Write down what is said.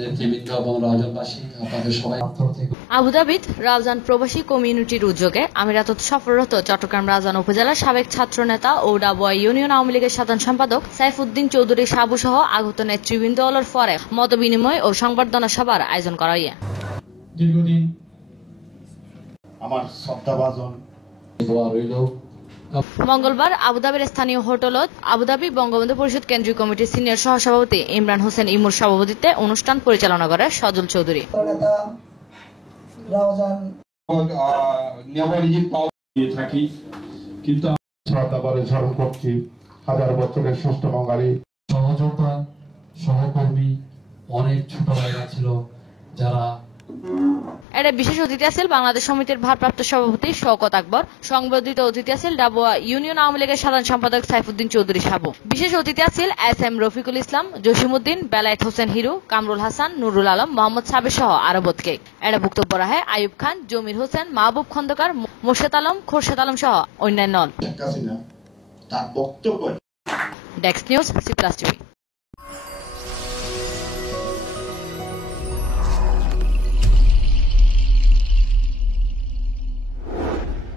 নেতৃবৃন্দ এবং রাজনবাসী আপনাদের সবাই আবুধাবিত রাউজান প্রবাসী কমিউনিটির উদ্যোগে আমিরাতত সফররত চট্টগ্রাম রাউজান উপজেলার সাবেক ছাত্র নেতা ও ডাবুয়া ইউনিয়ন আওয়ামী লীগের সাধারণ সম্পাদক সাইফুদ্দিন চৌধুরী সাবু সহ আগত নেতৃবৃন্দ অলর পরে মতবিনিময় ও সংবর্ধনা সভার আয়োজন করা হয়। দীর্ঘদিন আমার শ্রদ্ধাভাজন মঙ্গলবার আবুধাবির স্থানীয় হোটেলত আবুধাবি বঙ্গবন্ধু পরিষদ কেন্দ্রীয় কমিটির সিনিয়র সহসভাপতি ইমরান হোসেন ইমুর সভাপতিত্বে অনুষ্ঠান পরিচালনা করে সজল চৌধুরী। স্মরণ করছি হাজার বছরের শ্রেষ্ঠ বাঙালি সহযোদ্ধা সহকর্মী অনেক ছোট ভাইরা ছিল যারা। এর বিশেষ অতিথি আছেন বাংলাদেশ সমিতির ভারপ্রাপ্ত সভাপতি শওকত আকবর, সংবর্ধিত অতিথি আছেন ডাবুয়া ইউনিয়ন আওয়ামী লীগের সাধারণ সম্পাদক সাইফুদ্দিন চৌধুরী সাবু। বিশেষ অতিথি আছেন এস.এম. রফিকুল ইসলাম, জসিমউদ্দিন, বেলায়েত হোসেন হিরু, কামরুল হাসান, নুরুল আলম, মোহাম্মদ সাবের সহ আরো বতকে। এর বক্তব্য রাখে আইয়ুব খান, জমির হোসেন, মাহবুব খন্দকার, মোর্শেদ আলম, খোরশেদ আলম সহ অন্যান্য। তার বক্তব্য desk news, C plus TV.